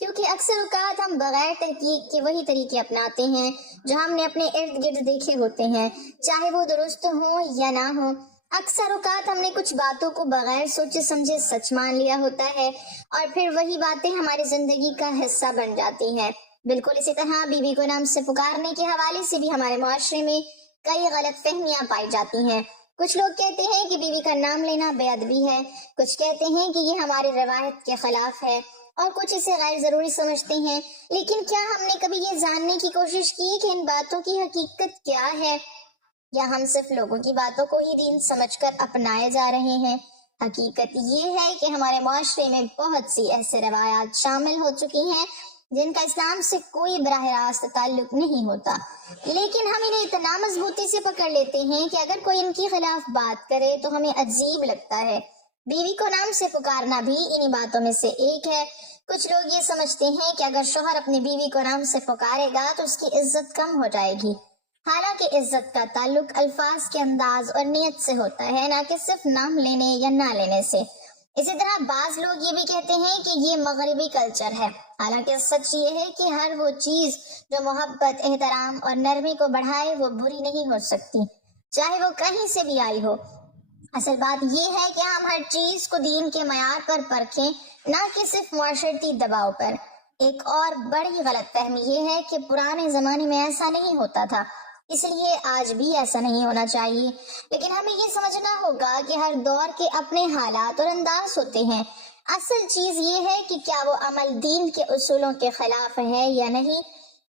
کیونکہ اکثر اوقات ہم بغیر تحقیق کے وہی طریقے اپناتے ہیں جو ہم نے اپنے ارد گرد دیکھے ہوتے ہیں، چاہے وہ درست ہوں یا نہ ہوں۔ اکثر اوقات ہم نے کچھ باتوں کو بغیر سوچے سمجھے سچ مان لیا ہوتا ہے، اور پھر وہی باتیں ہماری زندگی کا حصہ بن جاتی ہیں۔ بالکل اسی طرح بیوی کو نام سے پکارنے کے حوالے سے بھی ہمارے معاشرے میں کئی غلط فہمیاں پائی جاتی ہیں۔ کچھ لوگ کہتے ہیں کہ بیوی کا نام لینا بے ادبی ہے، کچھ کہتے ہیں کہ یہ ہماری روایت کے خلاف ہے، اور کچھ اسے غیر ضروری سمجھتے ہیں۔ لیکن کیا ہم نے کبھی یہ جاننے کی کوشش کی کہ ان باتوں کی حقیقت کیا ہے، یا ہم صرف لوگوں کی باتوں کو ہی دین سمجھ کر اپنائے جا رہے ہیں؟ حقیقت یہ ہے کہ ہمارے معاشرے میں بہت سی ایسے روایات شامل ہو چکی ہیں جن کا اسلام سے کوئی براہ راست تعلق نہیں ہوتا، لیکن ہم انہیں اتنا مضبوطی سے پکڑ لیتے ہیں کہ اگر کوئی ان کے خلاف بات کرے تو ہمیں عجیب لگتا ہے۔ بیوی کو نام سے پکارنا بھی انہی باتوں میں سے ایک ہے۔ کچھ لوگ یہ سمجھتے ہیں کہ اگر شوہر اپنی بیوی کو نام سے پکارے گا تو اس کی عزت کم ہو جائے گی، حالانکہ عزت کا تعلق الفاظ کے انداز اور نیت سے ہوتا ہے، نہ کہ صرف نام لینے یا نہ لینے سے۔ اسی طرح بعض لوگ یہ بھی کہتے ہیں کہ یہ مغربی کلچر ہے، حالانکہ سچ یہ ہے کہ ہر وہ چیز جو محبت، احترام اور نرمی کو بڑھائے وہ بری نہیں ہو سکتی، چاہے وہ کہیں سے بھی آئی ہو۔ اصل بات یہ ہے کہ ہم ہر چیز کو دین کے معیار پر پرکھیں، نہ کہ صرف معاشرتی دباؤ پر۔ ایک اور بڑی غلط فہمی یہ ہے کہ پرانے زمانے میں ایسا نہیں ہوتا تھا، اس لیے آج بھی ایسا نہیں ہونا چاہیے۔ لیکن ہمیں یہ سمجھنا ہوگا کہ ہر دور کے اپنے حالات اور انداز ہوتے ہیں۔ اصل چیز یہ ہے کہ کیا وہ عمل دین کے اصولوں کے خلاف ہے یا نہیں۔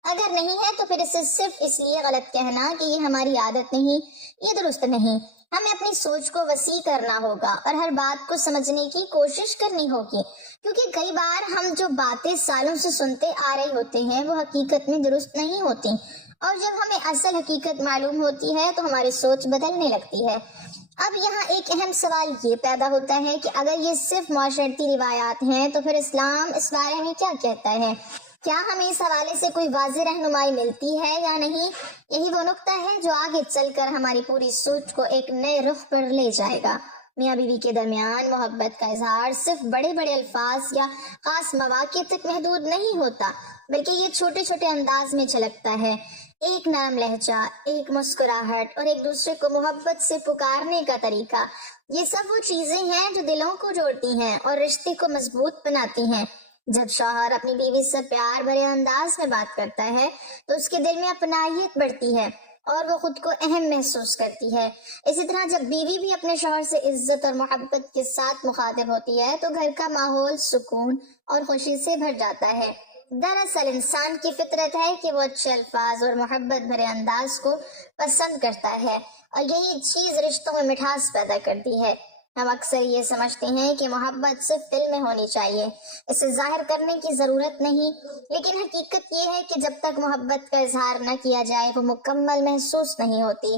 اگر نہیں ہے تو پھر اسے صرف اس لیے غلط کہنا کہ یہ ہماری عادت نہیں، یہ درست نہیں۔ ہمیں اپنی سوچ کو وسیع کرنا ہوگا اور ہر بات کو سمجھنے کی کوشش کرنی ہوگی، کیونکہ کئی بار ہم جو باتیں سالوں سے سنتے آ رہے ہوتے ہیں وہ حقیقت میں درست نہیں ہوتی، اور جب ہمیں اصل حقیقت معلوم ہوتی ہے تو ہماری سوچ بدلنے لگتی ہے۔ اب یہاں ایک اہم سوال یہ پیدا ہوتا ہے کہ اگر یہ صرف معاشرتی روایات ہیں تو پھر اسلام اس بارے میں کیا کہتا ہے؟ کیا ہمیں اس حوالے سے کوئی واضح رہنمائی ملتی ہے یا نہیں؟ یہی وہ نقطہ ہے جو آگے چل کر ہماری پوری سوچ کو ایک نئے رخ پر لے جائے گا۔ میاں بیوی کے درمیان محبت کا اظہار صرف بڑے بڑے الفاظ یا خاص مواقع تک محدود نہیں ہوتا، بلکہ یہ چھوٹے چھوٹے انداز میں جھلکتا ہے۔ ایک نرم لہجہ، ایک مسکراہٹ اور ایک دوسرے کو محبت سے پکارنے کا طریقہ، یہ سب وہ چیزیں ہیں جو دلوں کو جوڑتی ہیں اور رشتے کو مضبوط بناتی ہیں۔ جب شوہر اپنی بیوی سے پیار بھرے انداز میں بات کرتا ہے تو اس کے دل میں اپنائیت بڑھتی ہے اور وہ خود کو اہم محسوس کرتی ہے۔ اسی طرح جب بیوی بھی اپنے شوہر سے عزت اور محبت کے ساتھ مخاطب ہوتی ہے تو گھر کا ماحول سکون اور خوشی سے بھر جاتا ہے۔ دراصل انسان کی فطرت ہے کہ وہ اچھے الفاظ اور محبت بھرے انداز کو پسند کرتا ہے، اور یہی چیز رشتوں میں مٹھاس پیدا کرتی ہے۔ ہم اکثر یہ سمجھتے ہیں کہ محبت صرف دل میں ہونی چاہیے، اسے ظاہر کرنے کی ضرورت نہیں، لیکن حقیقت یہ ہے کہ جب تک محبت کا اظہار نہ کیا جائے وہ مکمل محسوس نہیں ہوتی۔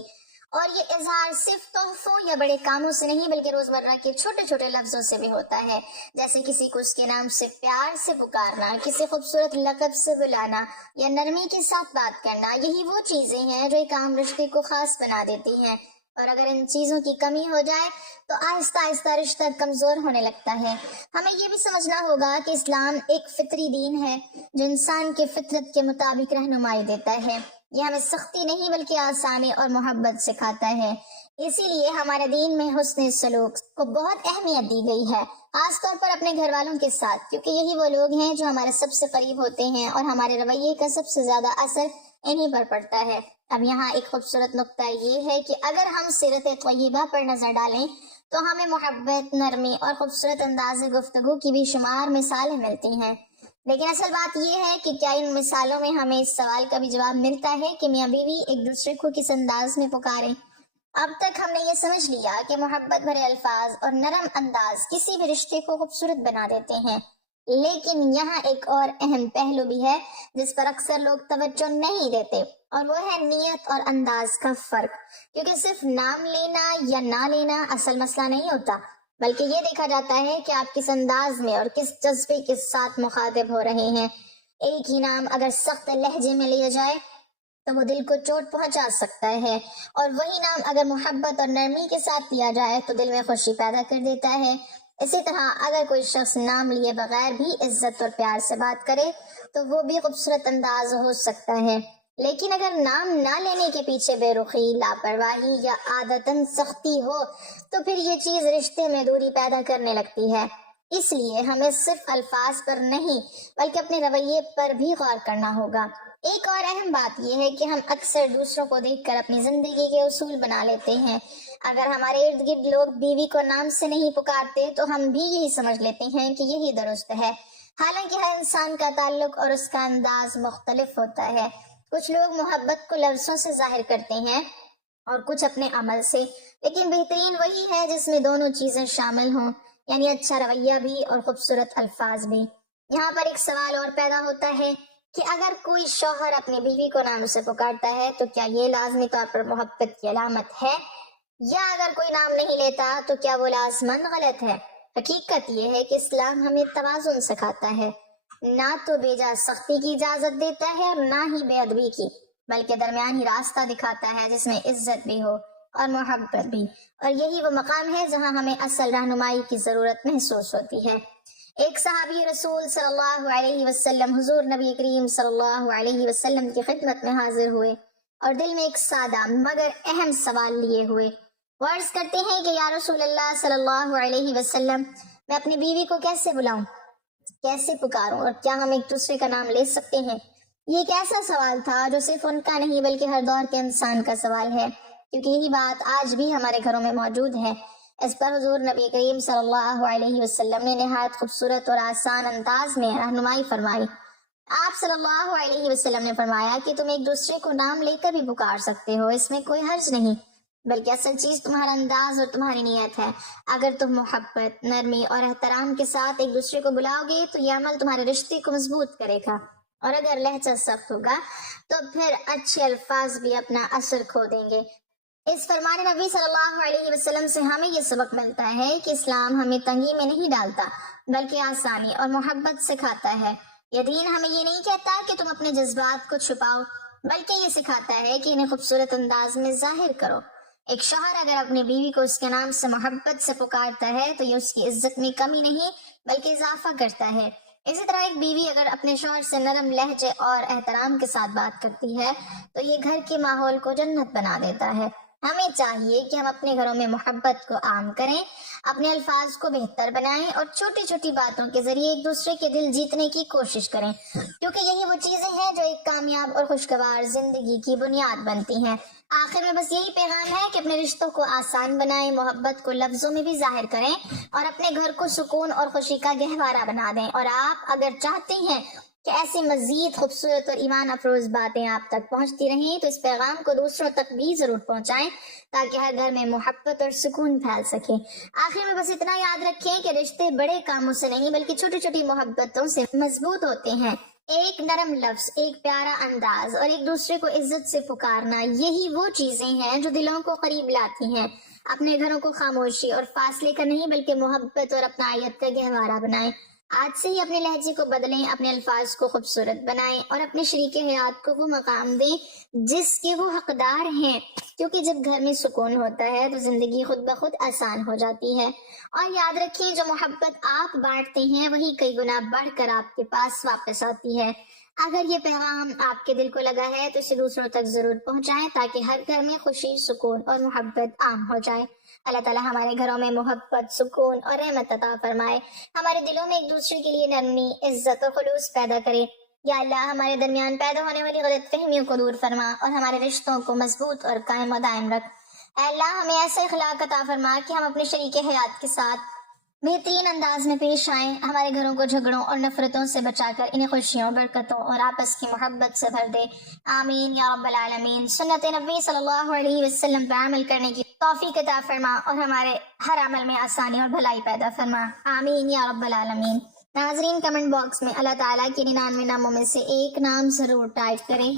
اور یہ اظہار صرف تحفوں یا بڑے کاموں سے نہیں بلکہ روزمرہ کے چھوٹے چھوٹے لفظوں سے بھی ہوتا ہے، جیسے کسی کو اس کے نام سے پیار سے پکارنا، کسی خوبصورت لقب سے بلانا یا نرمی کے ساتھ بات کرنا۔ یہی وہ چیزیں ہیں جو ایک عام رشتے کو خاص بنا دیتی ہیں، اور اگر ان چیزوں کی کمی ہو جائے تو آہستہ آہستہ رشتہ کمزور ہونے لگتا ہے۔ ہمیں یہ بھی سمجھنا ہوگا کہ اسلام ایک فطری دین ہے جو انسان کے فطرت کے مطابق رہنمائی دیتا ہے۔ یہ ہمیں سختی نہیں بلکہ آسانی اور محبت سکھاتا ہے۔ اسی لیے ہمارے دین میں حسن سلوک کو بہت اہمیت دی گئی ہے، خاص طور پر اپنے گھر والوں کے ساتھ، کیونکہ یہی وہ لوگ ہیں جو ہمارے سب سے قریب ہوتے ہیں اور ہمارے رویے کا سب سے زیادہ اثر انہی پر پڑتا ہے۔ اب یہاں ایک خوبصورت نقطہ یہ ہے کہ اگر ہم سیرت طیبہ پر نظر ڈالیں تو ہمیں محبت، نرمی اور خوبصورت انداز گفتگو کی بھی شمار مثالیں ملتی ہیں۔ لیکن اصل بات یہ ہے کہ کیا ان مثالوں میں ہمیں اس سوال کا بھی جواب ملتا ہے کہ میاں بیوی ایک دوسرے کو کس انداز میں پکاریں؟ اب تک ہم نے یہ سمجھ لیا کہ محبت بھرے الفاظ اور نرم انداز کسی بھی رشتے کو خوبصورت بنا دیتے ہیں، لیکن یہاں ایک اور اہم پہلو بھی ہے جس پر اکثر لوگ توجہ نہیں دیتے، اور وہ ہے نیت اور انداز کا فرق۔ کیونکہ صرف نام لینا یا نہ لینا اصل مسئلہ نہیں ہوتا، بلکہ یہ دیکھا جاتا ہے کہ آپ کس انداز میں اور کس جذبے کے ساتھ مخاطب ہو رہے ہیں۔ ایک ہی نام اگر سخت لہجے میں لیا جائے تو وہ دل کو چوٹ پہنچا سکتا ہے، اور وہی نام اگر محبت اور نرمی کے ساتھ لیا جائے تو دل میں خوشی پیدا کر دیتا ہے۔ اسی طرح اگر کوئی شخص نام لیے بغیر بھی عزت اور پیار سے بات کرے تو وہ بھی خوبصورت انداز ہو سکتا ہے، لیکن اگر نام نہ لینے کے پیچھے بے رخی، لاپرواہی یا عادتاً سختی ہو تو پھر یہ چیز رشتے میں دوری پیدا کرنے لگتی ہے۔ اس لیے ہمیں صرف الفاظ پر نہیں بلکہ اپنے رویے پر بھی غور کرنا ہوگا۔ ایک اور اہم بات یہ ہے کہ ہم اکثر دوسروں کو دیکھ کر اپنی زندگی کے اصول بنا لیتے ہیں۔ اگر ہمارے ارد گرد لوگ بیوی کو نام سے نہیں پکارتے تو ہم بھی یہی سمجھ لیتے ہیں کہ یہی درست ہے، حالانکہ ہر انسان کا تعلق اور اس کا انداز مختلف ہوتا ہے۔ کچھ لوگ محبت کو لفظوں سے ظاہر کرتے ہیں اور کچھ اپنے عمل سے، لیکن بہترین وہی ہے جس میں دونوں چیزیں شامل ہوں، یعنی اچھا رویہ بھی اور خوبصورت الفاظ بھی۔ یہاں پر ایک سوال اور پیدا ہوتا ہے کہ اگر کوئی شوہر اپنی بیوی کو نام سے پکارتا ہے تو کیا یہ لازمی طور پر محبت کی علامت ہے، یا اگر کوئی نام نہیں لیتا تو کیا وہ لازماً غلط ہے؟ حقیقت یہ ہے کہ اسلام ہمیں توازن سکھاتا ہے، نہ تو بے جا سختی کی اجازت دیتا ہے اور نہ ہی بے ادبی کی، بلکہ درمیانی راستہ دکھاتا ہے جس میں عزت بھی ہو اور محبت بھی، اور یہی وہ مقام ہے جہاں ہمیں اصل رہنمائی کی ضرورت محسوس ہوتی ہے۔ ایک صحابی رسول صلی اللہ علیہ وسلم حضور نبی کریم صلی اللہ علیہ وسلم کی خدمت میں حاضر ہوئے اور دل میں ایک سادہ مگر اہم سوال لیے ہوئے۔ وہ عرض کرتے ہیں کہ یا رسول اللہ صلی اللہ علیہ وسلم، میں اپنی بیوی کو کیسے بلاؤں، کیسے پکاروں، اور کیا ہم ایک دوسرے کا نام لے سکتے ہیں؟ یہ ایک ایسا سوال تھا جو صرف ان کا نہیں بلکہ ہر دور کے انسان کا سوال ہے، کیونکہ یہی بات آج بھی ہمارے گھروں میں موجود ہے۔ اس پر حضور نبی کریم صلی اللہ علیہ وسلم نے نہایت خوبصورت اور آسان انداز میں رہنمائی فرمائی۔ آپ صلی اللہ علیہ وسلم نے فرمایا کہ تم ایک دوسرے کو نام لے کر بھی پکار سکتے ہو، اس میں کوئی حرج نہیں، بلکہ اصل چیز تمہارا انداز اور تمہاری نیت ہے۔ اگر تم محبت، نرمی اور احترام کے ساتھ ایک دوسرے کو بلاؤ گے تو یہ عمل تمہارے رشتے کو مضبوط کرے گا، اور اگر لہجہ سخت ہوگا تو پھر اچھے الفاظ بھی اپنا اثر کھو دیں گے۔ اس فرمان نبی صلی اللہ علیہ وسلم سے ہمیں یہ سبق ملتا ہے کہ اسلام ہمیں تنگی میں نہیں ڈالتا بلکہ آسانی اور محبت سکھاتا ہے۔ یہ دین ہمیں یہ نہیں کہتا کہ تم اپنے جذبات کو چھپاؤ، بلکہ یہ سکھاتا ہے کہ انہیں خوبصورت انداز میں ظاہر کرو۔ ایک شوہر اگر اپنی بیوی کو اس کے نام سے محبت سے پکارتا ہے تو یہ اس کی عزت میں کمی نہیں بلکہ اضافہ کرتا ہے۔ اسی طرح ایک بیوی اگر اپنے شوہر سے نرم لہجے اور احترام کے ساتھ بات کرتی ہے تو یہ گھر کے ماحول کو جنت بنا دیتا ہے۔ ہمیں چاہیے کہ ہم اپنے گھروں میں محبت کو عام کریں، اپنے الفاظ کو بہتر بنائیں اور چھوٹی چھوٹی باتوں کے ذریعے ایک دوسرے کے دل جیتنے کی کوشش کریں، کیونکہ یہی وہ چیزیں ہیں جو ایک کامیاب اور خوشگوار زندگی کی بنیاد بنتی ہیں۔ آخر میں بس یہی پیغام ہے کہ اپنے رشتوں کو آسان بنائیں، محبت کو لفظوں میں بھی ظاہر کریں اور اپنے گھر کو سکون اور خوشی کا گہوارہ بنا دیں۔ اور آپ اگر چاہتے ہیں کہ ایسی مزید خوبصورت اور ایمان افروز باتیں آپ تک پہنچتی رہیں تو اس پیغام کو دوسروں تک بھی ضرور پہنچائیں تاکہ ہر گھر میں محبت اور سکون پھیل سکے۔ آخر میں بس اتنا یاد رکھیں کہ رشتے بڑے کاموں سے نہیں بلکہ چھوٹی چھوٹی محبتوں سے مضبوط ہوتے ہیں۔ ایک نرم لفظ، ایک پیارا انداز اور ایک دوسرے کو عزت سے پکارنا، یہی وہ چیزیں ہیں جو دلوں کو قریب لاتی ہیں۔ اپنے گھروں کو خاموشی اور فاصلے کا نہیں بلکہ محبت اور اپنائیت کا گہوارہ بنائیں۔ آج سے ہی اپنے لہجے کو بدلیں، اپنے الفاظ کو خوبصورت بنائیں اور اپنے شریک حیات کو وہ مقام دیں جس کے وہ حقدار ہیں، کیونکہ جب گھر میں سکون ہوتا ہے تو زندگی خود بخود آسان ہو جاتی ہے۔ اور یاد رکھیں جو محبت آپ بانٹتے ہیں وہی کئی گنا بڑھ کر آپ کے پاس واپس آتی ہے۔ اگر یہ پیغام آپ کے دل کو لگا ہے تو اسے دوسروں تک ضرور پہنچائیں تاکہ ہر گھر میں خوشی، سکون اور محبت عام ہو جائے۔ اللہ تعالیٰ ہمارے گھروں میں محبت، سکون اور رحمت عطا فرمائے، ہمارے دلوں میں ایک دوسرے کے لیے نرمی، عزت اور خلوص پیدا کرے۔ یا اللہ ہمارے درمیان پیدا ہونے والی غلط فہمیوں کو دور فرما اور ہمارے رشتوں کو مضبوط اور قائم و دائم رکھ۔ اے اللہ ہمیں ایسا اخلاق عطا فرما کہ ہم اپنے شریک حیات کے ساتھ بہترین انداز میں پیش آئیں، ہمارے گھروں کو جھگڑوں اور نفرتوں سے بچا کر انہیں خوشیوں، برکتوں اور آپس کی محبت سے بھر دے۔ آمین یا رب العالمین۔ سنت نبی صلی اللہ علیہ وسلم پر عمل کرنے کی توفیق عطا فرما اور ہمارے ہر عمل میں آسانی اور بھلائی پیدا فرما۔ آمین یا رب العالمین۔ ناظرین، کمنٹ باکس میں اللہ تعالیٰ کے 99 ناموں میں سے ایک نام ضرور ٹائپ کریں۔